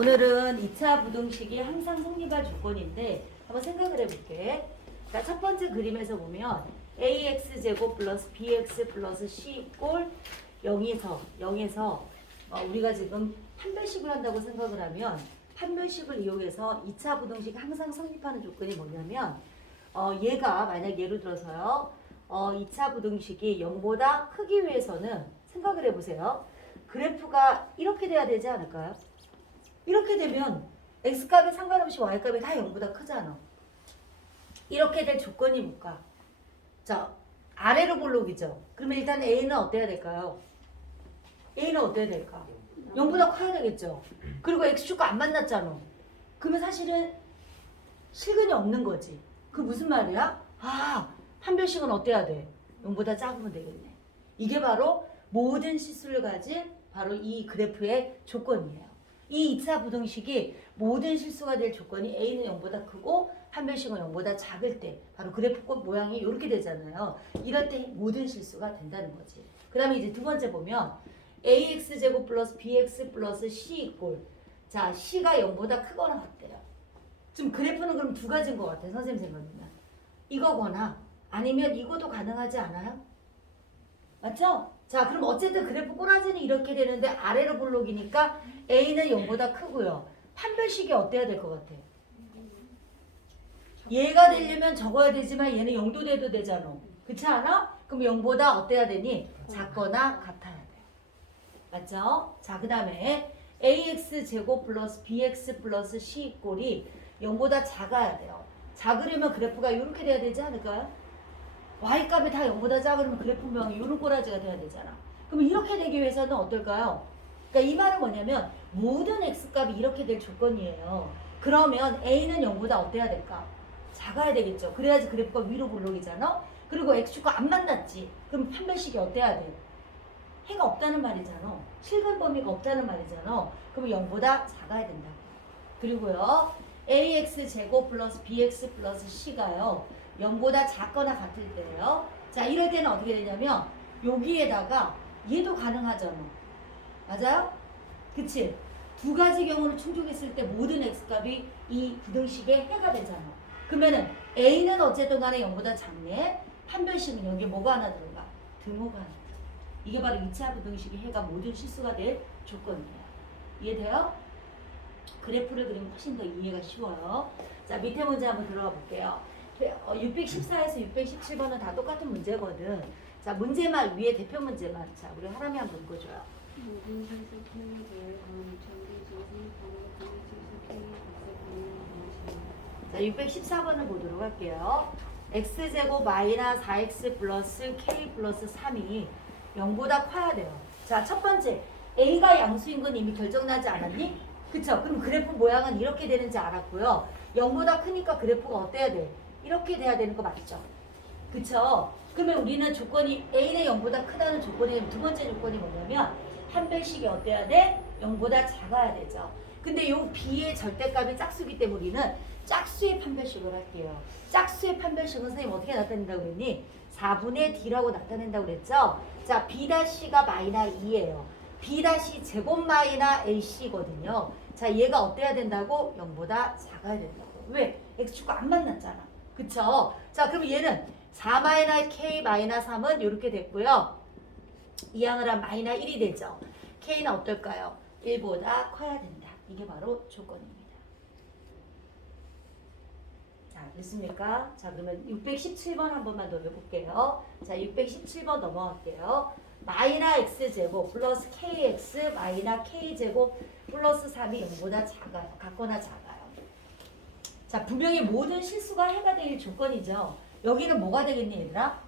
오늘은 2차 부등식이 항상 성립할 조건인데 한번 생각을 해볼게. 자, 첫 번째 그림에서 보면 ax제곱 플러스 bx 플러스 c 꼴 0에서 우리가 지금 판별식을 한다고 생각을 하면 판별식을 이용해서 2차 부등식이 항상 성립하는 조건이 뭐냐면 얘가 만약 예를 들어서요 2차 부등식이 0보다 크기 위해서는 생각을 해보세요. 그래프가 이렇게 돼야 되지 않을까요? 이렇게 되면 x값에 상관없이 y값이 다 0보다 크잖아. 이렇게 될 조건이 뭘까? 자, 아래로 볼록이죠. 그러면 일단 a는 어때야 될까요? a는 어때야 될까? 0보다 커야 되겠죠. 그리고 x축과 안 만났잖아. 그러면 사실은 실근이 없는 거지. 그 무슨 말이야? 판별식은 어때야 돼? 0보다 작으면 되겠네. 이게 바로 모든 실수를 가진 바로 이 그래프의 조건이에요. 이 2차 부등식이 모든 실수가 될 조건이 a는 0보다 크고 판별식은 0보다 작을 때 바로 그래프 꽃 모양이 이렇게 되잖아요. 이럴 때 모든 실수가 된다는 거지. 그 다음에 이제 두 번째 보면 ax제곱 플러스 bx 플러스 c 이꼴 자 c가 0보다 크거나 같대요. 지금 그래프는 그럼 두 가지인 것 같아요. 선생님 생각이면 이거거나 아니면 이것도 가능하지 않아요? 맞죠? 자 그럼 어쨌든 그래프 꼬라지는 이렇게 되는데 아래로 볼록이니까 a는 0보다 크고요. 판별식이 어때야 될 것 같아? 얘가 되려면 적어야 되지만 얘는 0도 돼도 되잖아. 그렇지 않아? 그럼 0보다 어때야 되니? 작거나 같아야 돼. 맞죠? 자 그 다음에 ax제곱 플러스 bx 플러스 c 꼴이 0보다 작아야 돼요. 작으려면 그래프가 이렇게 돼야 되지 않을까요? y값이 다 0보다 작으면 그래프 모양이 이런 꼬라지가 돼야 되잖아. 그럼 이렇게 되기 위해서는 어떨까요? 그러니까 이 말은 뭐냐면 모든 x값이 이렇게 될 조건이에요. 그러면 a는 0보다 어때야 될까? 작아야 되겠죠. 그래야지 그래프가 위로 볼록이잖아. 그리고 x축과 안 만났지. 그럼 판별식이 어때야 돼? 해가 없다는 말이잖아. 실근 범위가 없다는 말이잖아. 그러면 0보다 작아야 된다고. 그리고요. ax제곱 플러스 bx 플러스 c가요. 0보다 작거나 같을 때예요. 자 이럴 때는 어떻게 되냐면 여기에다가 얘도 가능하잖아. 맞아요? 그치? 두 가지 경우를 충족했을 때 모든 x값이 이 부등식의 해가 되잖아. 그러면은 a는 어쨌든 간에 0보다 작네. 판별식은 여기에 뭐가 하나 들어가? 등호가 하나 들어가. 이게 바로 2차 부등식의 해가 모든 실수가 될 조건이에요. 이해돼요? 그래프를 그리면 훨씬 더 이해가 쉬워요. 자 밑에 문제 한번 들어가 볼게요. 614에서 617번은 다 똑같은 문제거든. 자 문제만 위에 대표 문제만 자 우리 하람이 한번 읽어줘요. 모든 실수 K를 전기 중심판의 K 자 614번을 보도록 할게요. x제곱 마이너스 4x 플러스 k 플러스 3이 0보다 커야 돼요. 자 첫 번째 a가 양수인 건 이미 결정나지 않았니? 그쵸? 그럼 그래프 모양은 이렇게 되는지 알았고요. 0보다 크니까 그래프가 어때야 돼? 이렇게 돼야 되는 거 맞죠? 그쵸? 그러면 우리는 조건이 a는 0보다 크다는 조건이 두 번째 조건이 뭐냐면 판별식이 어때야 돼? 0보다 작아야 되죠. 근데 요 b의 절대값이 짝수기 때문에 우리는 짝수의 판별식을 할게요. 짝수의 판별식은 선생님 어떻게 나타낸다고 그랬니? 4분의 d라고 나타낸다고 그랬죠? 자 b-가 마이너 2예요. b-제곱 마이너 ac거든요. 자 얘가 어때야 된다고? 0보다 작아야 된다고. 왜? x축과 안 만났잖아. 그쵸? 자 그럼 얘는 4-k-3은 이렇게 됐고요. 이항을 한 마이너 1이 되죠. k는 어떨까요? 1보다 커야 된다. 이게 바로 조건입니다. 자 됐습니까? 자 그러면 617번 한 번만 더 해볼게요. 자 617번 넘어갈게요. 마이너 x제곱 플러스 kx 마이너 k제곱 플러스 3이 0보다 작아요. 같거나 작아요. 자 분명히 모든 실수가 해가 될 조건이죠. 여기는 뭐가 되겠니 얘들아?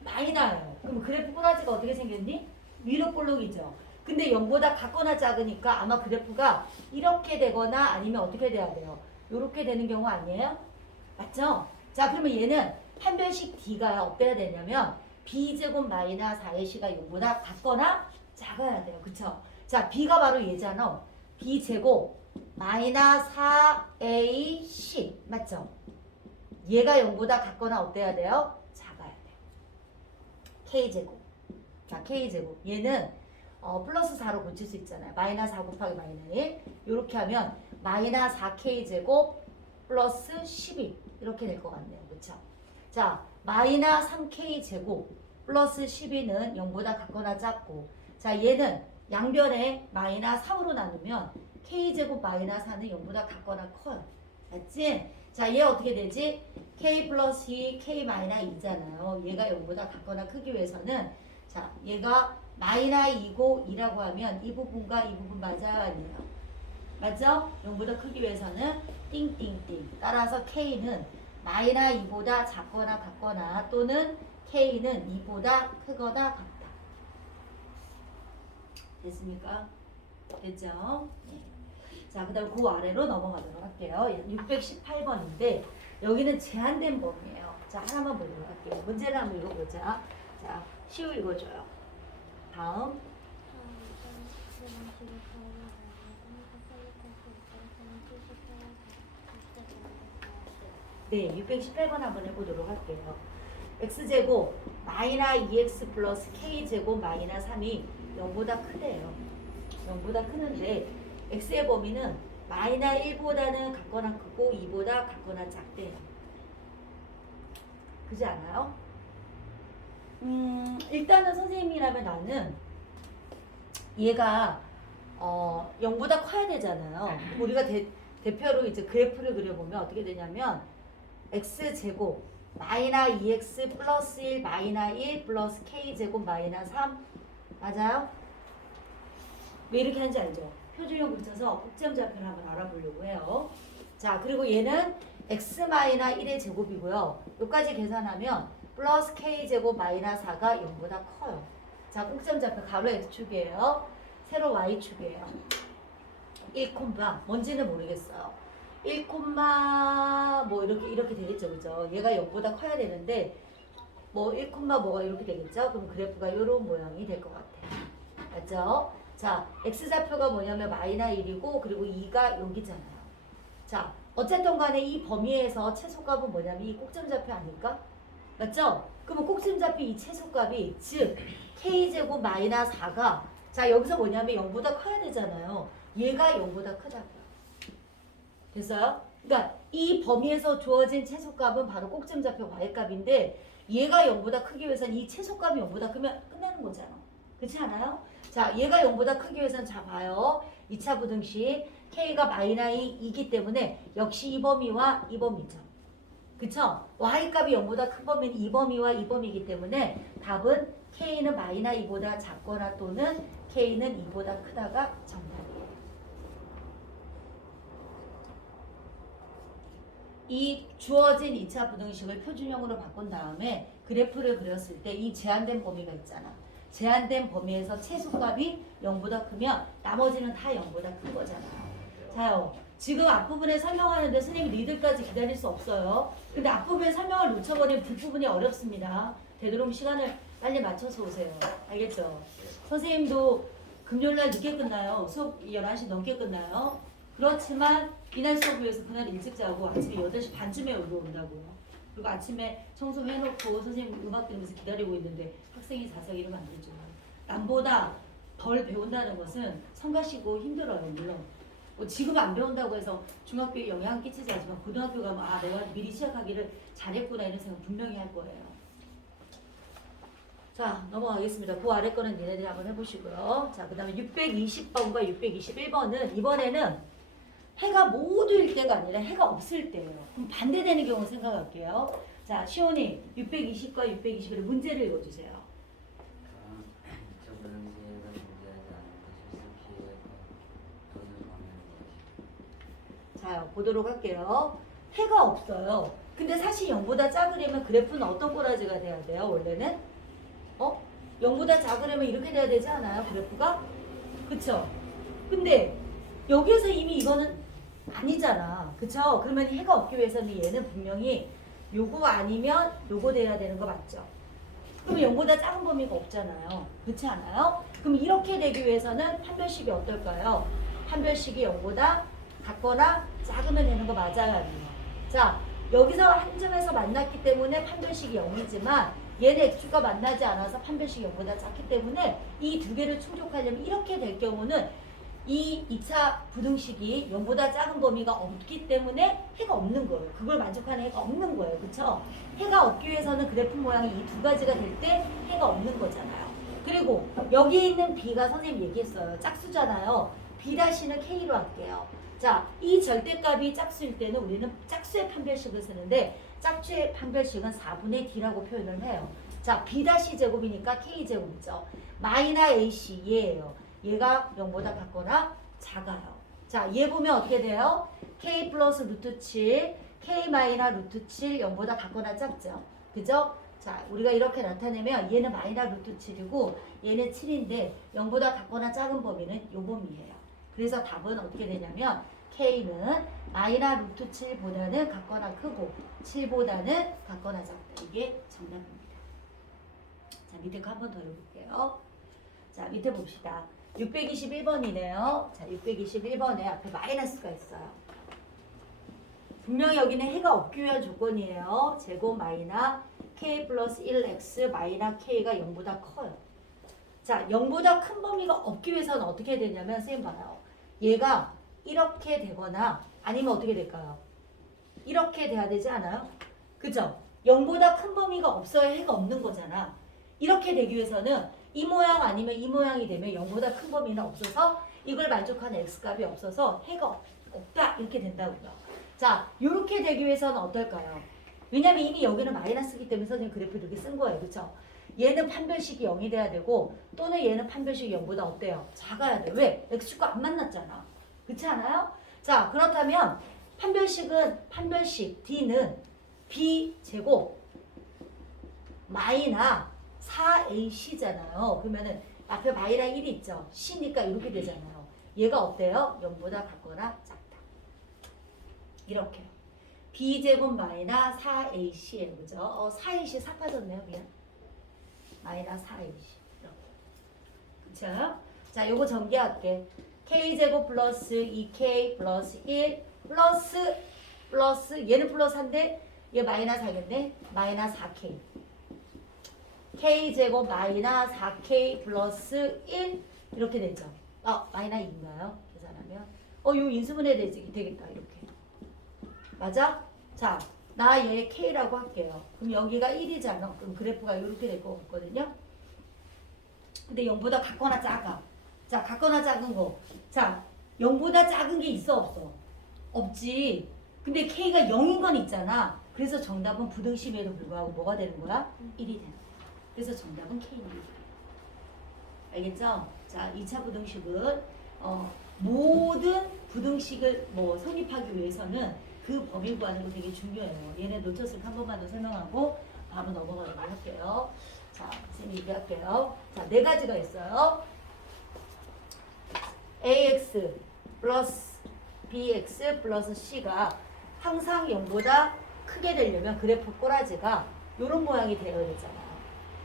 마이너예요. 그럼 그래프 꼬라지가 어떻게 생겼니? 위로 볼록이죠. 근데 0보다 같거나 작으니까 아마 그래프가 이렇게 되거나 아니면 어떻게 돼야 돼요? 이렇게 되는 경우 아니에요? 맞죠? 자 그러면 얘는 판별식 d가 어때야 되냐면 b제곱 마이너 4ac가 0보다 같거나 작아야 돼요. 그쵸? 자 b가 바로 얘잖아. b제곱 마이너 4ac 맞죠? 얘가 0보다 같거나 어때야 돼요? 작아야 돼요. k제곱. 자 k제곱 얘는 플러스 4로 고칠 수 있잖아요. 마이너스 4 곱하기 마이너스 1 이렇게 하면 마이너스 4K제곱 플러스 12 이렇게 될 것 같네요. 그쵸? 자, 마이너스 3K제곱 플러스 12는 0보다 같거나 작고 자 얘는 양변에 마이너스 3으로 나누면 K제곱 마이너스 4는 0보다 같거나 커요. 맞지? 자, 얘 어떻게 되지? K 플러스 2, K 마이너스 2잖아요. 얘가 0보다 같거나 크기 위해서는 자, 얘가 마이너스 2고 2라고 하면 이 부분과 이 부분 맞아요? 아니에요? 맞죠? 0보다 크기 위해서는 띵띵띵. 따라서 K는 마이너스 2보다 작거나 같거나 또는 K는 2보다 크거나 같다. 됐습니까? 됐죠? 네. 자, 그 다음 그 아래로 넘어가도록 할게요. 618번인데 여기는 제한된 범위예요. 자, 하나만 보도록 할게요. 문제를 한번 읽어보자. 자, 시우 읽어줘요. 다음. 네, 618번 한번 해보도록 할게요. x제곱 마이너스 2x 플러스 k제곱 마이너스 3이 0보다 크대요. 0보다 크는데 x의 범위는 마이너스 1보다는 같거나 크고 2보다 같거나 작대요. 그지 않아요? 일단은 선생님이라면 나는 얘가 0보다 커야 되잖아요. 우리가 대표로 이제 그래프를 그려보면 어떻게 되냐면 x제곱 마이너스 2x 플러스 1 마이너스 1 플러스 k제곱 마이너스 3 맞아요? 왜 이렇게 하는지 알죠? 표준형 붙여서 꼭지점좌표를 한번 알아보려고 해요. 자, 그리고 얘는 x 마이너스 1의 제곱이고요. 여기까지 계산하면 플러스 k제곱 마이너스 4가 0보다 커요. 자, 꼭지점좌표 가로 x축이에요. 세로 y축이에요. 1, 뭔지는 모르겠어요. 1, 뭐 이렇게 되겠죠. 그죠? 얘가 0보다 커야 되는데 뭐 1, 뭐가 이렇게 되겠죠? 그럼 그래프가 이런 모양이 될 것 같아요. 맞죠? 자, x좌표가 뭐냐면 마이너스 1이고 그리고 2가 여기잖아요. 자, 어쨌든 간에 이 범위에서 최소값은 뭐냐면 이 꼭지점좌표 아닐까? 맞죠? 그러면 꼭지점좌표 이 최소값이 즉 k제곱 마이너스 4가 자, 여기서 뭐냐면 0보다 커야 되잖아요. 얘가 0보다 크다고요. 됐어요? 그러니까 이 범위에서 주어진 최소값은 바로 꼭지점좌표 y값인데 얘가 0보다 크기 위해서는 이 최소값이 0보다 크면 끝나는 거잖아. 그렇지 않아요? 자, 얘가 0보다 크기 위해서는 자 봐요. 2차 부등식 k가 마이너스 2이기 때문에 역시 이 범위와 이 범위죠. 그쵸? y값이 0보다 큰 범위는 이 범위와 이 범위이기 때문에 답은 k는 마이너스 2보다 작거나 또는 k는 2보다 크다가 정답이에요. 이 주어진 2차 부등식을 표준형으로 바꾼 다음에 그래프를 그렸을 때 이 제한된 범위가 있잖아. 제한된 범위에서 최소값이 0보다 크면 나머지는 다 0보다 큰 거잖아요. 자요. 지금 앞부분에 설명하는데 선생님이 니들까지 기다릴 수 없어요. 근데 앞부분에 설명을 놓쳐버리면 뒷부분이 어렵습니다. 되도록 시간을 빨리 맞춰서 오세요. 알겠죠? 선생님도 금요일날 늦게 끝나요. 수업 11시 넘게 끝나요. 그렇지만 이날 수업 위해서 그날 일찍 자고 아침에 8시 반쯤에 올라온다고요. 그리고 아침에 청소해놓고 선생님 음악 들으면서 기다리고 있는데 학생이 자서 이러면 안 되죠. 남보다 덜 배운다는 것은 성가시고 힘들어요. 물론 뭐 지금 안 배운다고 해서 중학교에 영향 끼치지 않지만 고등학교 가면 아 내가 미리 시작하기를 잘했구나 이런 생각 분명히 할 거예요. 자, 넘어가겠습니다. 그 아래 거는 니네들이 한번 해보시고요. 자, 그 다음에 620번과 621번은 이번에는 해가 모두일 때가 아니라 해가 없을 때예요. 그럼 반대되는 경우 생각할게요. 자, 시온이 620과 621의 문제를 읽어주세요. 자, 보도록 할게요. 해가 없어요. 근데 사실 0보다 작으려면 그래프는 어떤 꼬라지가 돼야 돼요? 원래는 0보다 작으려면 이렇게 돼야 되지 않아요? 그래프가? 그쵸? 근데 여기에서 이미 이거는 아니잖아. 그쵸? 그러면 해가 없기 위해서는 얘는 분명히 요거 아니면 요거 돼야 되는 거 맞죠? 그럼 0보다 작은 범위가 없잖아요. 그렇지 않아요? 그럼 이렇게 되기 위해서는 판별식이 어떨까요? 판별식이 0보다 같거나 작으면 되는 거 맞아요? 아니면? 자, 여기서 한 점에서 만났기 때문에 판별식이 0이지만 얘는 x축과 만나지 않아서 판별식 0보다 작기 때문에 이 두 개를 충족하려면 이렇게 될 경우는 이 2차 부등식이 0보다 작은 범위가 없기 때문에 해가 없는 거예요. 그걸 만족하는 해가 없는 거예요. 그쵸? 해가 없기 위해서는 그래프 모양이 이 두 가지가 될 때 해가 없는 거잖아요. 그리고 여기에 있는 b가 선생님 얘기했어요. 짝수잖아요. b-는 k로 할게요. 자, 이 절대값이 짝수일 때는 우리는 짝수의 판별식을 쓰는데 짝수의 판별식은 4분의 d라고 표현을 해요. 자, b-제곱이니까 k제곱이죠. 마이너 ac 얘예요. 얘가 0보다 같거나 작아요. 자, 얘 보면 어떻게 돼요? k 플러스 루트 7, k 마이너 루트 7, 0보다 같거나 작죠. 그죠? 자, 우리가 이렇게 나타내면 얘는 마이너 루트 7이고 얘는 7인데 0보다 같거나 작은 범위는 요 범위예요. 그래서 답은 어떻게 되냐면 k는 마이너 루트 7보다는 같거나 크고 7보다는 같거나 작다. 이게 정답입니다. 자, 밑에 거 한 번 더 해볼게요. 자, 밑에 봅시다. 621번이네요. 자, 621번에 앞에 마이너스가 있어요. 분명히 여기는 해가 없기 위한 조건이에요. 제곱 마이너 k 플러스 1x 마이너 k가 0보다 커요. 자, 0보다 큰 범위가 없기 위해서는 어떻게 되냐면 선생님 봐요. 얘가 이렇게 되거나 아니면 어떻게 될까요? 이렇게 돼야 되지 않아요? 그죠? 0보다 큰 범위가 없어야 해가 없는 거잖아. 이렇게 되기 위해서는 이 모양 아니면 이 모양이 되면 0보다 큰 범위는 없어서 이걸 만족하는 x값이 없어서 해가 없다 이렇게 된다고요. 자, 이렇게 되기 위해서는 어떨까요? 왜냐면 이미 여기는 마이너스기 때문에 선생님 그래프 이렇게 쓴 거예요. 그렇죠? 얘는 판별식이 0이 돼야 되고 또는 얘는 판별식이 0보다 어때요? 작아야 돼. 왜? x축과 안 만났잖아. 그렇지 않아요? 자, 그렇다면 판별식 d는 b제곱 마이너 4ac잖아요. 그러면은 앞에 마이너 1이 있죠. c니까 이렇게 되잖아요. 얘가 어때요? 0보다 같거나 작다. 이렇게. b제곱 마이너 4ac예요. 그죠? 4ac 4 빠졌네요. 미안. 마이너 4ac. 이렇게. 그쵸? 자, 요거 전개할게. k제곱 플러스 2k 플러스 1 플러스 얘는 플러스 4인데 얘 마이너 4겠네. 마이너 4k. k제곱 마이너 4k 플러스 1 이렇게 되죠. 마이너 2인가요? 계산하면 요 인수분해 되겠다. 이렇게 맞아? 자, 나 얘 k라고 할게요. 그럼 여기가 1이잖아. 그럼 그래프가 이렇게 될 것 같거든요. 근데 0보다 같거나 작아. 자, 같거나 작은 거. 자, 0보다 작은 게 있어 없어? 없지. 근데 k가 0인 건 있잖아. 그래서 정답은 부등식에도 불구하고 뭐가 되는 거야? 1이 되는 거야. 그래서 정답은 K입니다. 알겠죠? 자, 2차 부등식은 모든 부등식을 성립하기 위해서는 그 범위 구하는 거 되게 중요해요. 얘네 놓쳤으니까 한 번만 더 설명하고 바로 넘어가도록 할게요. 자, 선생님 얘기할게요. 자, 네 가지가 있어요. ax 플러스 bx 플러스 c가 항상 0보다 크게 되려면 그래프 꼬라지가 이런 모양이 되어야 되잖아요.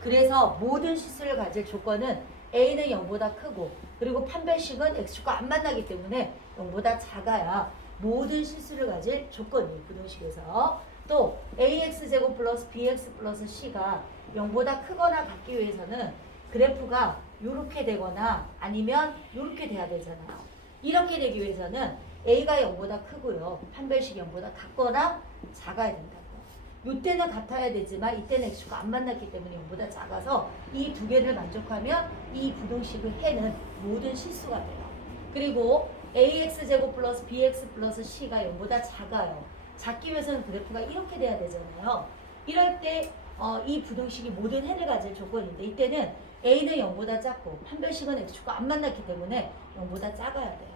그래서 모든 실수를 가질 조건은 a는 0보다 크고 그리고 판별식은 x축과 안 만나기 때문에 0보다 작아야 모든 실수를 가질 조건이에요. 부등식에서. 또 ax제곱 플러스 bx 플러스 c가 0보다 크거나 같기 위해서는 그래프가 이렇게 되거나 아니면 이렇게 돼야 되잖아요. 이렇게 되기 위해서는 a가 0보다 크고요. 판별식 0보다 같거나 작아야 된다고. 이때는 같아야 되지만 이때는 x축과 안 만났기 때문에 0보다 작아서 이 두 개를 만족하면 이 부등식을 해는 모든 실수가 돼요. 그리고 ax제곱 플러스 bx 플러스 c가 0보다 작아요. 작기 위해서는 그래프가 이렇게 돼야 되잖아요. 이럴 때 이 부등식이 모든 해를 가질 조건인데 이때는 a는 0보다 작고 판별식은 x축과 안 만났기 때문에 0보다 작아야 돼요.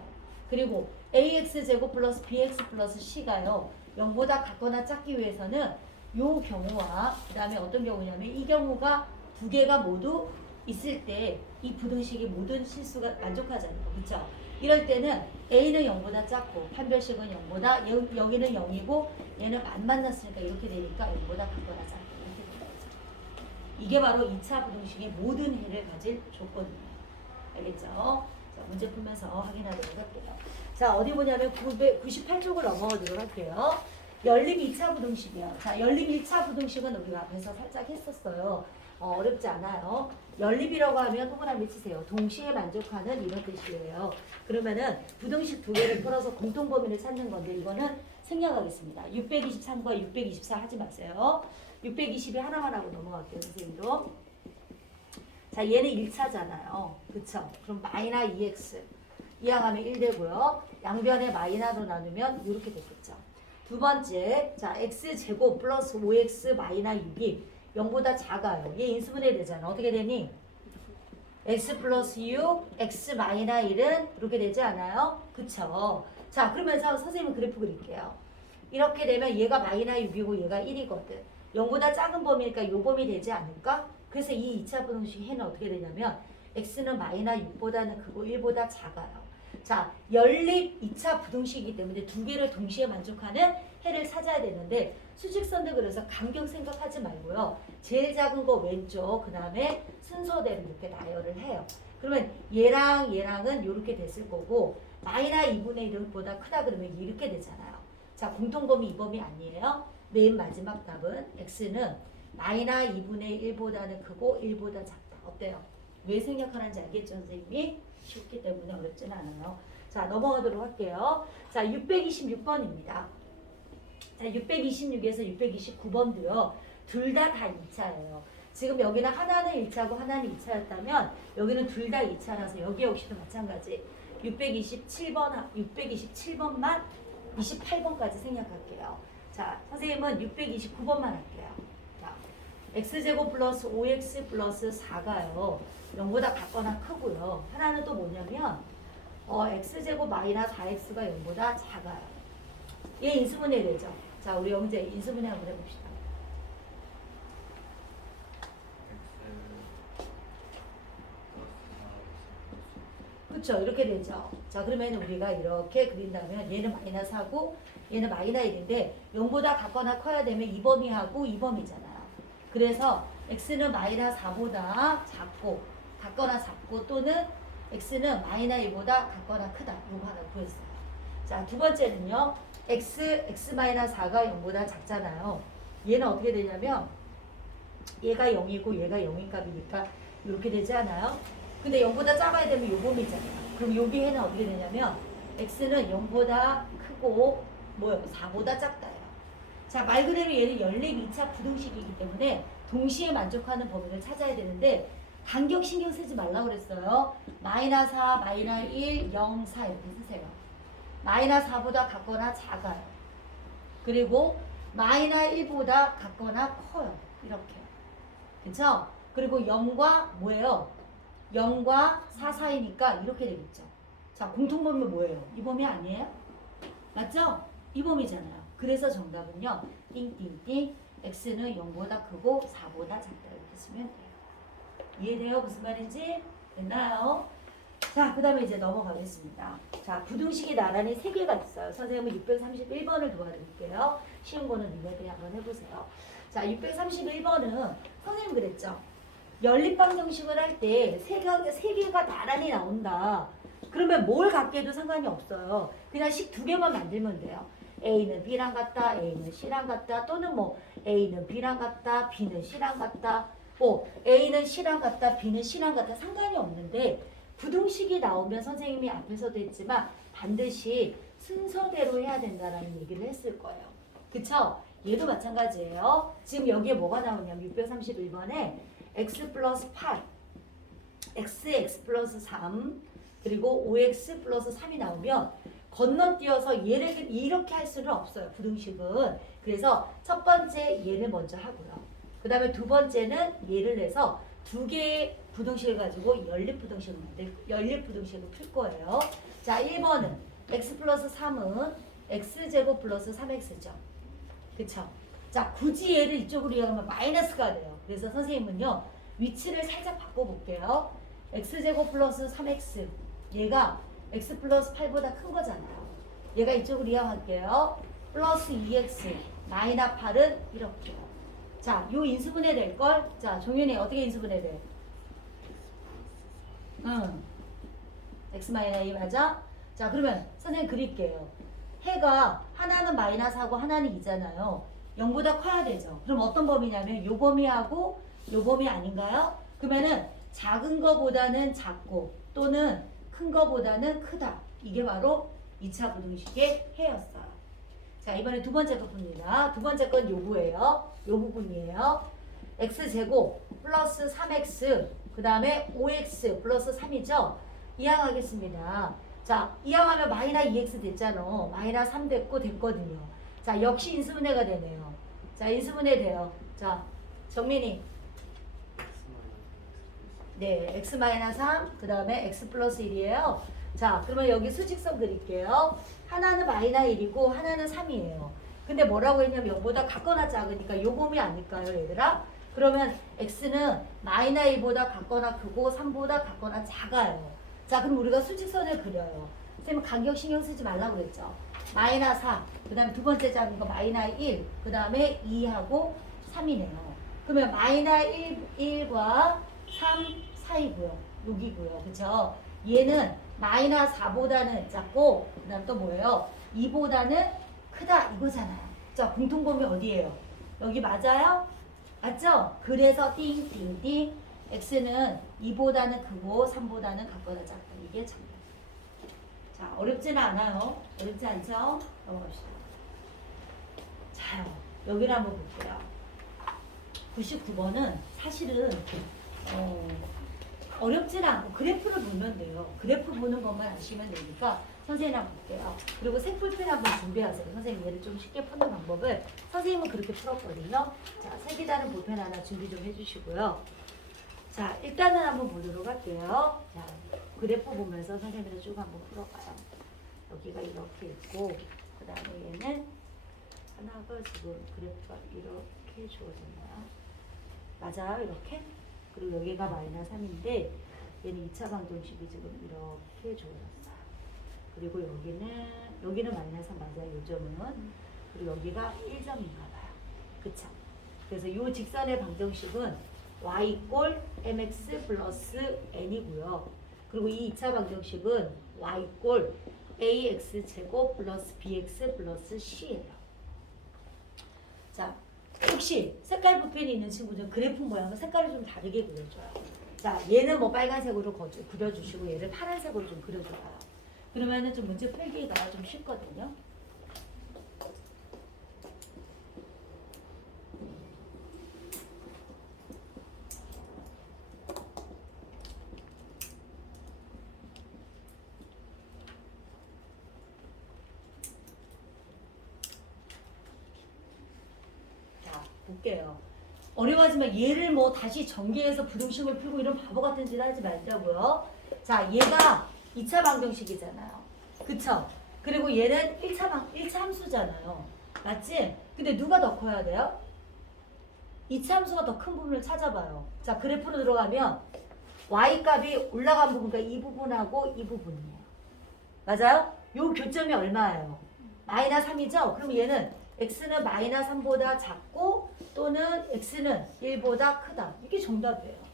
그리고 ax제곱 플러스 bx 플러스 c가요. 0보다 같거나 작기 위해서는 요 경우와 그 다음에 어떤 경우냐면 이 경우가 두 개가 모두 있을 때 이 부등식이 모든 실수가 만족하잖아요. 그렇죠? 이럴 때는 a는 0보다 작고 판별식은 0보다 여기는 0이고 얘는 안 만났으니까 이렇게 되니까 0보다 같거나 작다. 이렇게 되는 거죠. 이게 바로 2차 부등식의 모든 해를 가질 조건이에요. 알겠죠? 자, 문제 풀면서 확인하도록 할게요. 자, 어디 보냐면 98쪽을 넘어가도록 할게요. 연립 2차 부등식이요. 자, 연립 1차 부등식은 우리가 앞에서 살짝 했었어요. 어렵지 않아요. 연립이라고 하면 동그라미 치세요. 동시에 만족하는 이런 뜻이에요. 그러면은 부등식 두 개를 풀어서 공통 범위를 찾는 건데 이거는 생략하겠습니다. 623과 624 하지 마세요. 620이 하나만 하고 넘어갈게요, 선생님도. 자, 얘는 1차잖아요. 그쵸? 그럼 마이너 2x. 이항하면 1 되고요. 양변에 마이너로 나누면 이렇게 되겠죠. 두 번째, 자, x제곱 플러스 5x 마이너 6이 0보다 작아요. 얘 인수분해 되잖아. 어떻게 되니? x 플러스 6, x 마이너 1은 이렇게 되지 않아요? 그쵸? 자, 그러면서 선생님은 그래프 그릴게요. 이렇게 되면 얘가 마이너 6이고 얘가 1이거든. 0보다 작은 범위니까 요 범위 되지 않을까? 그래서 이 2차 부등식 해는 어떻게 되냐면 x는 마이너 6보다는 크고 1보다 작아요. 자, 연립 2차 부등식이기 때문에 두 개를 동시에 만족하는 해를 찾아야 되는데 수직선도 그래서 간격 생각하지 말고요. 제일 작은 거 왼쪽, 그 다음에 순서대로 이렇게 나열을 해요. 그러면 얘랑 얘랑은 이렇게 됐을 거고 마이너 2분의 1보다 크다 그러면 이렇게 되잖아요. 자, 공통범위 이 범위 아니에요? 맨 마지막 답은 x는 마이너 2분의 1보다는 크고 1보다 작다. 어때요? 왜 생략하는지 알겠죠, 선생님이? 쉽기 때문에 어렵진 않아요. 자, 넘어가도록 할게요. 자, 626번입니다. 자, 626에서 629번도요. 둘 다 2차예요. 지금 여기는 하나는 1차고 하나는 2차였다면 여기는 둘 다 2차라서 여기 역시도 마찬가지. 627번만 28번까지 생략할게요. 자, 선생님은 629번만 할게요. 자, x제곱 플러스 5x 플러스 4가요. 0보다 같거나 크고요. 하나는 또 뭐냐면 x제곱 마이너 4x가 0보다 작아요. 얘 인수분해 되죠. 자, 우리 영재 인수분해 한번 해봅시다. 그쵸, 이렇게 되죠. 자, 그러면 우리가 이렇게 그린다면 얘는 마이너 4고 얘는 마이너 1인데 0보다 같거나 커야 되면 이 범위하고 이 범위잖아요. 그래서 x는 마이너 4보다 작고 같거나 작고 또는 x는 마이너 1보다 같거나 크다. 이거 하나 구했어요. 자, 두 번째는요. x 마이너 4가 0보다 작잖아요. 얘는 어떻게 되냐면 얘가 0이고 얘가 0인 값이니까 이렇게 되지 않아요? 근데 0보다 작아야 되면 요 범위잖아요. 그럼 여기 해는 어떻게 되냐면 x는 0보다 크고 뭐요? 4보다 작다예요. 자, 말 그대로 얘는 연립 2차 부등식이기 때문에 동시에 만족하는 범위를 찾아야 되는데 간격 신경 쓰지 말라고 그랬어요. 마이너 4, 마이너 1, 0, 4 이렇게 쓰세요. 마이너 4보다 같거나 작아요. 그리고 마이너 1보다 같거나 커요. 이렇게. 그쵸? 그리고 0과 뭐예요? 0과 4 사이니까 이렇게 되겠죠. 자, 공통범위 뭐예요? 이 범위 아니에요? 맞죠? 이 범위잖아요. 그래서 정답은요. 띵띵띵 x는 0보다 크고 4보다 작다 이렇게 쓰면 돼요. 이해돼요? 무슨 말인지? 됐나요? 자, 그 다음에 이제 넘어가겠습니다. 자, 부등식이 나란히 3개가 있어요. 선생님은 631번을 도와드릴게요. 쉬운 거는 니네들이 한번 해보세요. 자, 631번은 선생님 그랬죠? 연립방정식을 할 때 3개가 나란히 나온다. 그러면 뭘 갖게 해도 상관이 없어요. 그냥 식 2개만 만들면 돼요. A는 B랑 같다, A는 C랑 같다, 또는 뭐 A는 B랑 같다, B는 C랑 같다, 뭐 A는 C랑 같다, B는 C랑 같다 상관이 없는데 부등식이 나오면 선생님이 앞에서도 했지만 반드시 순서대로 해야 된다라는 얘기를 했을 거예요. 그쵸? 얘도 마찬가지예요. 지금 여기에 뭐가 나오냐면 631번에 x 플러스 8, x 플러스 3, 그리고 5x 플러스 3이 나오면 건너뛰어서 얘를 이렇게 할 수는 없어요. 부등식은. 그래서 첫 번째 얘를 먼저 하고요. 그 다음에 두 번째는 얘를 내서 두 개의 부등식을 가지고 연립부등식을 풀 거예요. 자, 1번은 x 플러스 3은 x제곱 플러스 3x죠. 그쵸? 자, 굳이 얘를 이쪽으로 이용하면 마이너스가 돼요. 그래서 선생님은요, 위치를 살짝 바꿔볼게요. x제곱 플러스 3x. 얘가 x 플러스 8보다 큰 거잖아요. 얘가 이쪽으로 이용할게요. 플러스 2x 마이너 8은 이렇게요. 자, 요 인수분해 될걸? 자, 종윤이 어떻게 인수분해 돼? x 마이너 2 맞아? 자, 그러면 선생님 그릴게요. 해가 하나는 마이너스하고 하나는 2잖아요. 0보다 커야 되죠. 그럼 어떤 범위냐면 요 범위하고 요 범위 아닌가요? 그러면은 작은 거보다는 작고 또는 큰 거보다는 크다. 이게 바로 2차 부등식의 해였어요. 자, 이번에 두 번째 거 봅니다. 두 번째 건 요거예요. 요 부분이에요. x제곱 플러스 3x 그 다음에 5x 플러스 3이죠. 이항하겠습니다. 자, 이항하면 마이너스 2x 됐잖아. 마이너스 3 됐고 됐거든요. 자, 역시 인수분해가 되네요. 자, 인수분해 돼요. 자, 정민이. 네, x-3 그 다음에 x 플러스 1이에요. 자, 그러면 여기 수직선 그릴게요. 하나는 마이너스 1이고 하나는 3이에요. 근데 뭐라고 했냐면 0보다 같거나 작으니까 요 범위 아닐까요, 얘들아? 그러면 x는 마이너스 1보다 같거나 크고 3보다 같거나 작아요. 자, 그럼 우리가 수직선을 그려요. 선생님 간격 신경 쓰지 말라고 그랬죠. 마이너스 4, 그 다음에 두 번째 작은 거 마이너스 1, 그 다음에 2하고 3이네요. 그러면 마이너스 1과 3 사이고요. 여기고요. 그쵸? 얘는 마이너스 4보다는 작고 그 다음 또 뭐예요? 2보다는 크다 이거잖아요. 자, 공통범위 어디예요? 여기 맞아요? 맞죠? 그래서 띵띵띵 x는 2보다는 크고 3보다는 같거나 작다. 이게 정답. 자, 어렵지는 않아요. 어렵지 않죠? 넘어갑시다. 자요. 여기를 한번 볼게요. 99번은 사실은 어렵지는 않고 그래프를 보면 돼요. 그래프 보는 것만 아시면 되니까 선생님 한번 볼게요. 그리고 색볼펜 한번 준비하세요. 선생님 얘를 좀 쉽게 푸는 방법을 선생님은 그렇게 풀었거든요. 자, 색이 다른 볼펜 하나 준비 좀 해주시고요. 자, 일단은 한번 보도록 할게요. 자, 그래프 보면서 선생님이랑 쭉 한번 풀어봐요. 여기가 이렇게 있고 그 다음에 얘는 하나가 지금 그래프가 이렇게 주어졌나요? 맞아요? 이렇게? 그리고 여기가 마이너스 3인데 얘는 2차 방정식이 지금 이렇게 주어졌어요. 그리고 여기는 마이너스 3 맞아요. 요점은. 그리고 여기가 1점인가 봐요. 그쵸? 그래서 이 직선의 방정식은 y 꼴 mx 플러스 n이고요. 그리고 이 2차 방정식은 y 꼴 ax 제곱 플러스 bx 플러스 c예요. 자, 혹시 색깔 붓펜이 있는 친구들 그래프 모양은 색깔을 좀 다르게 그려줘요. 자, 얘는 뭐 빨간색으로 그려주시고 얘를 파란색으로 좀 그려줘요. 그러면은 좀 문제 풀기가 좀 쉽거든요. 볼게요. 어려워하지만 얘를 뭐 다시 전개해서 부등식을 풀고 이런 바보 같은 짓 하지 말자고요. 자, 얘가 2차 방정식이잖아요. 그쵸? 그리고 얘는 1차 함수잖아요. 맞지? 근데 누가 더 커야 돼요? 2차 함수가 더 큰 부분을 찾아봐요. 자, 그래프로 들어가면 y 값이 올라간 부분과 이 부분하고 이 부분이에요. 맞아요? 요 교점이 얼마예요? 마이너스 3이죠? 그럼 얘는 x는 마이너스 3보다 작고 또는 x는 1보다 크다. 이게 정답이에요.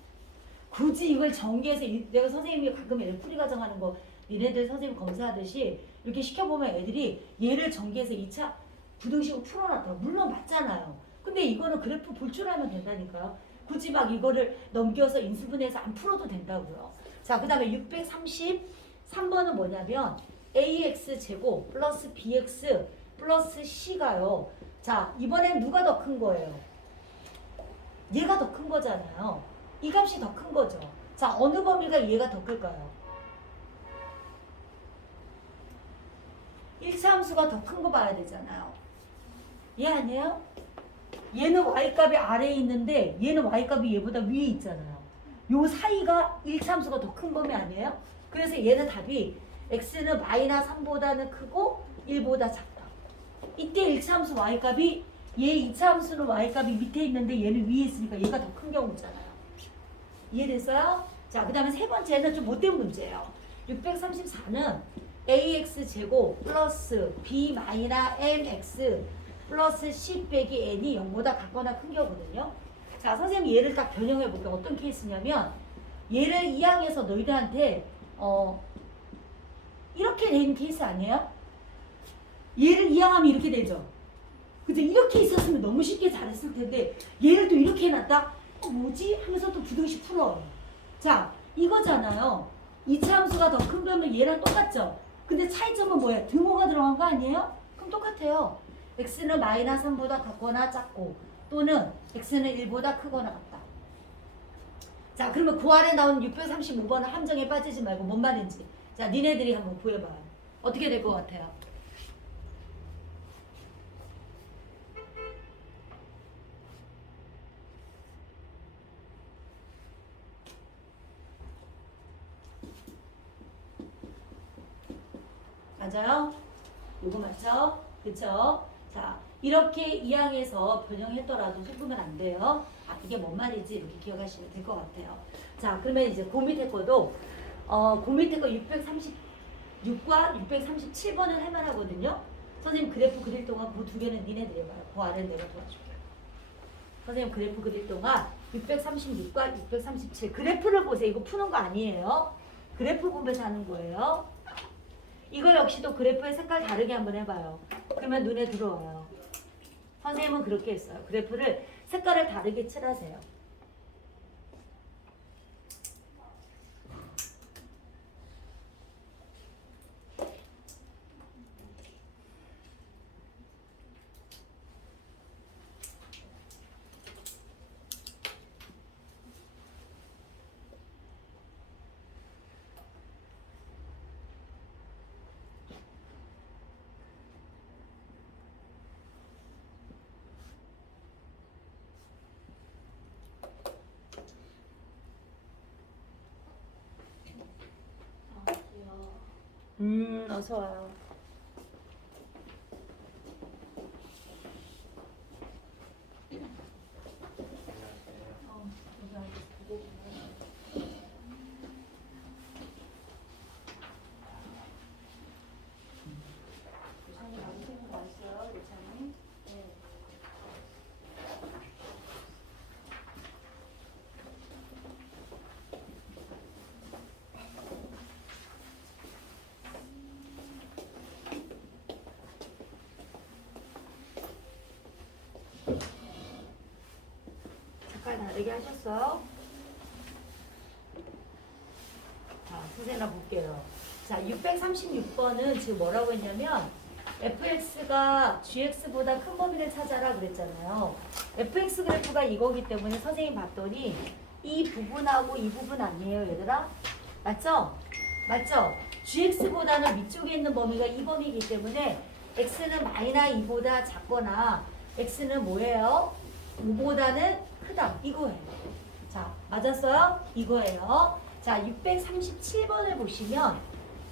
굳이 이걸 전개해서 내가 선생님이 가끔 애들 풀이 과정하는 거 니네들 선생님 검사하듯이 이렇게 시켜보면 애들이 얘를 전개해서 2차 부등식으로 풀어놨다. 물론 맞잖아요. 근데 이거는 그래프 볼 줄 알면 된다니까요. 굳이 막 이거를 넘겨서 인수분해해서 안 풀어도 된다고요. 자, 그 다음에 633번은 뭐냐면 ax 제곱 플러스 bx 플러스 c가요. 자, 이번엔 누가 더 큰 거예요? 얘가 더 큰 거잖아요. 이 값이 더 큰 거죠. 자, 어느 범위가 얘가 더 클까요? 1차 함수가 더 큰 거 봐야 되잖아요. 얘 아니에요? 얘는 y값이 아래에 있는데 얘는 y값이 얘보다 위에 있잖아요. 요 사이가 1차 함수가 더 큰 범위 아니에요? 그래서 얘는 답이 x는 마이너스 3보다는 크고 1보다 작다. 이때 1차 함수 y값이 얘 2차 함수는 y값이 밑에 있는데 얘는 위에 있으니까 얘가 더 큰 경우잖아요. 이해됐어요? 자, 그 다음에 세 번째는 좀 못된 문제예요. 634는 ax 제곱 플러스 b 마이너스 mx 플러스 c 빼기 n이 0보다 같거나 큰 경우거든요. 자, 선생님이 얘를 딱 변형해 볼게요. 어떤 케이스냐면 얘를 이항해서 너희들한테 이렇게 된 케이스 아니에요? 얘 이항하면 이렇게 되죠. 그죠? 이렇게 있었으면 너무 쉽게 잘했을 텐데 얘를 또 이렇게 해놨다? 뭐지? 하면서 또 부등식 풀어요. 자, 이거잖아요. 이차 함수가 더 큰 거면 얘랑 똑같죠? 근데 차이점은 뭐예요? 등호가 들어간 거 아니에요? 그럼 똑같아요. x는 마이너스 3보다 같거나 작고 또는 x는 1보다 크거나 같다. 자, 그러면 그 아래 나온 635번은 함정에 빠지지 말고 뭔 말인지. 자, 니네들이 한번 구해봐요. 어떻게 될 것 같아요? 맞아요? 이거 맞죠? 그쵸? 자, 이렇게 이항에서 변형했더라도 속으면 안 돼요. 아, 이게 뭔 말인지 이렇게 기억하시면 될 것 같아요. 자, 그러면 이제 그 밑에 거도, 그 밑에 거 636과 637번은 할만하거든요. 선생님 그래프 그릴 동안 그 두 개는 니네들이 해봐요. 그 아래는 내가 도와줄게요. 선생님 그래프 그릴 동안 636과 637 그래프를 보세요. 이거 푸는 거 아니에요. 그래프 보면서 하는 거예요. 이거 역시도 그래프의 색깔 다르게 한번 해봐요. 그러면 눈에 들어와요. 선생님은 그렇게 했어요. 그래프를 색깔을 다르게 칠하세요. 어서 와요. 색깔 다르게 하셨어? 자, 선생님 볼게요. 자, 636번은 지금 뭐라고 했냐면 fx가 gx보다 큰 범위를 찾아라 그랬잖아요. fx 그래프가 이거기 때문에 선생님 봤더니 이 부분하고 이 부분 아니에요, 얘들아? 맞죠? 맞죠? gx보다는 위쪽에 있는 범위가 이 범위이기 때문에 x는 마이너스 2보다 작거나 x는 뭐예요? 5보다는 크다. 이거예요. 자, 맞았어요? 이거예요. 자, 637번을 보시면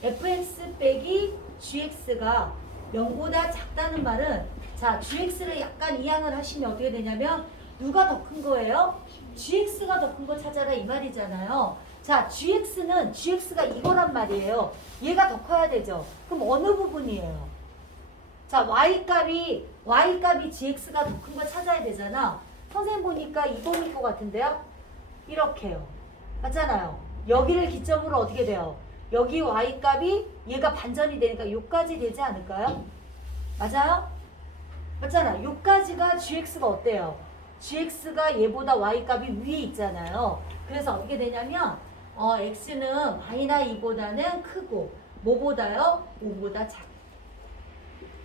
fx 빼기 gx가 0보다 작다는 말은 자, gx를 약간 이항을 하시면 어떻게 되냐면 누가 더 큰 거예요? gx가 더 큰 거 찾아라 이 말이잖아요. 자, gx가 이거란 말이에요. 얘가 더 커야 되죠. 그럼 어느 부분이에요? 자, y값이 gx가 더 큰 거 찾아야 되잖아. 선생님 보니까 이 범위일 것 같은데요? 이렇게요. 맞잖아요. 여기를 기점으로 어떻게 돼요? 여기 y값이 얘가 반전이 되니까 요까지 되지 않을까요? 맞아요? 맞잖아. 요까지가 gx가 어때요? gx가 얘보다 y값이 위에 있잖아요. 그래서 어떻게 되냐면 x는 마이너스 2보다는 크고 뭐보다요? 5보다 작고.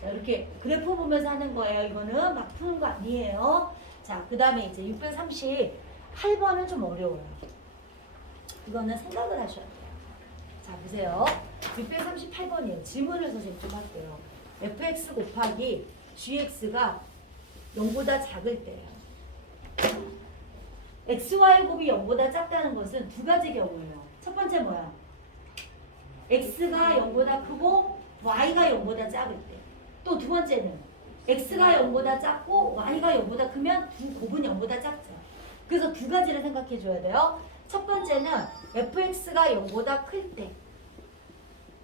자, 이렇게 그래프 보면서 하는 거예요. 이거는 막 푸는 거 아니에요. 자, 그 다음에 이제 638번은 좀 어려워요. 이거는 생각을 하셔야 돼요. 자, 보세요. 638번이에요. 질문을 선생님 좀 할게요. fx 곱하기 gx가 0보다 작을 때요. xy 곱이 0보다 작다는 것은 두 가지 경우예요. 첫 번째 뭐야? x가 0보다 크고 y가 0보다 작을 때. 또 두 번째는 x가 0보다 작고 y가 0보다 크면 두 곱은 0보다 작죠. 그래서 두 가지를 생각해 줘야 돼요. 첫 번째는 fx가 0보다 클 때,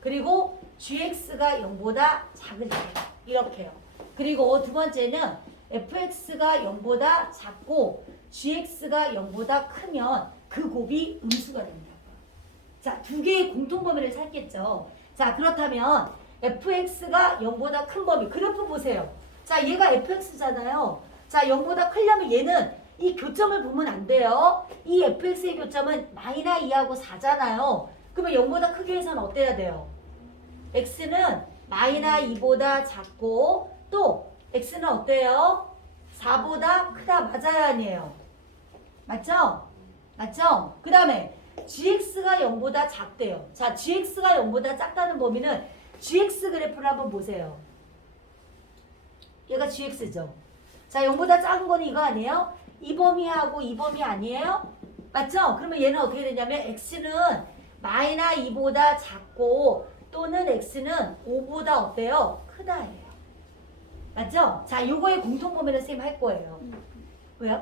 그리고 gx가 0보다 작을 때 이렇게요. 그리고 두 번째는 fx가 0보다 작고 gx가 0보다 크면 그 곱이 음수가 됩니다. 자, 두 개의 공통 범위를 찾겠죠. 자, 그렇다면 fx가 0보다 큰 범위, 그래프 보세요. 보세요. 자, 얘가 fx잖아요. 자, 0보다 크려면 얘는 이 교점을 보면 안 돼요. 이 fx의 교점은 마이너 2하고 4잖아요. 그러면 0보다 크게 해서는 어때야 돼요? x는 마이너 2보다 작고 또 x는 어때요? 4보다 크다. 맞아요, 아니에요? 맞죠? 맞죠? 그 다음에 gx가 0보다 작대요. 자, gx가 0보다 작다는 범위는 gx 그래프를 한번 보세요. 얘가 gx죠. 자, 0보다 작은 거는 이거 아니에요? 이 범위하고 이 범위 아니에요? 맞죠? 그러면 얘는 어떻게 되냐면 x는 마이너 2보다 작고 또는 x는 5보다 어때요? 크다예요. 맞죠? 자, 요거의 공통 범위를 쌤 할 거예요. 왜요?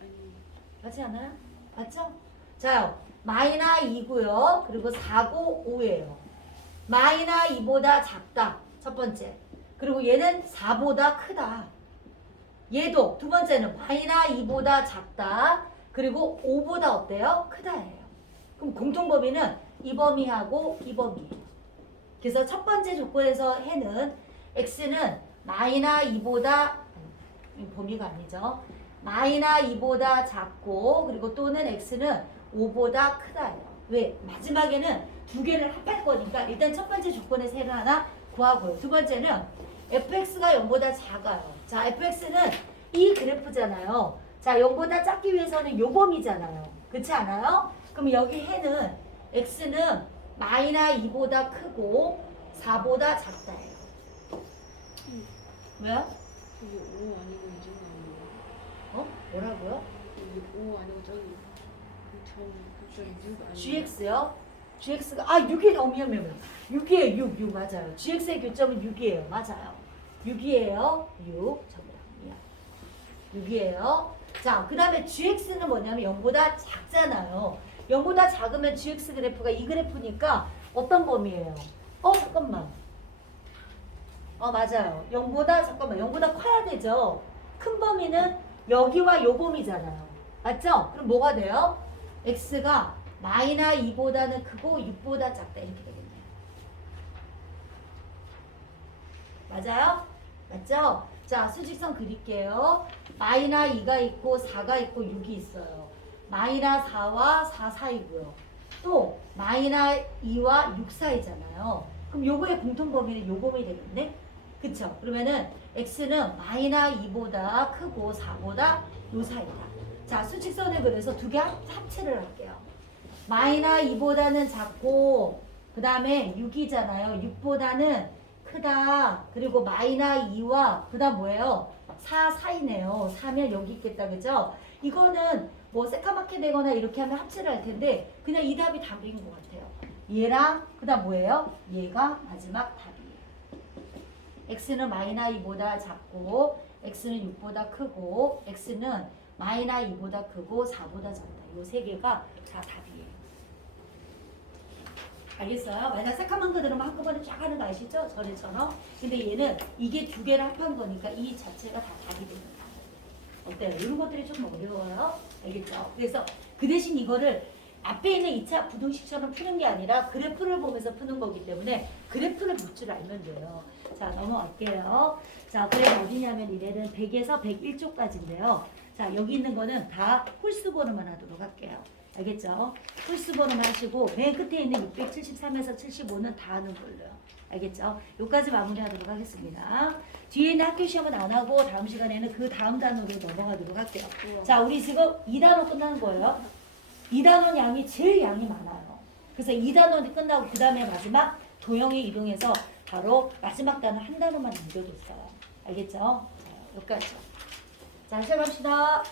아니. 맞지 않아요? 맞죠? 자요. 마이너 2고요. 그리고 4고 5예요. 마이너 2보다 작다. 첫 번째. 그리고 얘는 4보다 크다. 얘도 두 번째는 마이너 2보다 작다. 그리고 5보다 어때요? 크다예요. 그럼 공통 범위는 이 범위하고 이 범위예요. 그래서 첫 번째 조건에서 해는 x는 마이너 2보다 범위가 아니죠. 마이너 2보다 작고 그리고 또는 x는 5보다 크다예요. 왜? 마지막에는 두 개를 합할 거니까 일단 첫 번째 조건에서 해를 하나 구하고요. 두 번째는 fx가 0보다 작아요. 자, fx는 이 그래프잖아요. 자, 0보다 작기 위해서는 요 범위잖아요. 그렇지 않아요? 그럼 여기 해는 x는 마이너 2보다 크고 4보다 작다예요. 왜요? 저기 5 아니고 이 정도 아니에요? 어? 뭐라고요? 여기 5 아니고 저기 저기 6 아니에요? gx요? gx가 6이에요. 미안. 6이에요. 6 맞아요. gx의 교점은 6이에요. 맞아요. 6이에요. 6. 미안. 6이에요. 자, 그 다음에 gx는 뭐냐면 0보다 작잖아요. 0보다 작으면 gx 그래프가 이 그래프니까 어떤 범위예요? 잠깐만. 맞아요. 0보다 커야 되죠. 큰 범위는 여기와 요 범위잖아요. 맞죠? 그럼 뭐가 돼요? x가 마이너 2보다는 크고 6보다 작다 이렇게 되겠네요. 맞아요? 맞죠? 자, 수직선 그릴게요. 마이너 2가 있고 4가 있고 6이 있어요. 마이너 4와 4 사이고요. 또 마이너 2와 6 사이잖아요. 그럼 요거의 공통 범위는 요 범위 되겠네? 그쵸? 그러면은 x는 마이너 2보다 크고 4보다 요 사이다. 자, 수직선을 그래서 두 개 합체를 할게요. 마이너 2보다는 작고 그 다음에 6이잖아요. 6보다는 크다. 그리고 마이너 2와 그 다음 뭐예요? 4 사이네요. 4면 여기 있겠다. 그죠? 이거는 뭐 새까맣게 되거나 이렇게 하면 합체를 할 텐데 그냥 이 답이 답인 것 같아요. 얘랑 그 다음 뭐예요? 얘가 마지막 답이에요. x는 마이너 2보다 작고 x는 6보다 크고 x는 마이너 2보다 크고 4보다 작다. 이 세 개가 다 답이에요. 알겠어요? 만약 새까만 거 들으면 한꺼번에 쫙 하는 거 아시죠? 전에처럼. 근데 얘는 이게 두 개를 합한 거니까 이 자체가 다 답이 되는 거예요. 어때요? 이런 것들이 좀 어려워요. 알겠죠? 그래서 그 대신 이거를 앞에 있는 2차 부등식처럼 푸는 게 아니라 그래프를 보면서 푸는 거기 때문에 그래프를 볼 줄 알면 돼요. 자, 넘어갈게요. 자, 그래서 어디냐면 이래는 100에서 101쪽까지인데요. 자, 여기 있는 거는 다 홀수번호만 하도록 할게요. 알겠죠? 홀수번호만 하시고 맨 끝에 있는 673에서 75는 다 하는 걸로요. 알겠죠? 여기까지 마무리하도록 하겠습니다. 뒤에는 학교 시험은 안 하고 다음 시간에는 그 다음 단어로 넘어가도록 할게요. 자, 우리 지금 2단원 끝난 거예요. 2단원 양이 제일 양이 많아요. 그래서 2단원이 끝나고 그 다음에 마지막 도형에 이동해서 바로 마지막 단어 한 단어만 남겨뒀어요. 알겠죠? 자, 여기까지. 자, 시작합시다.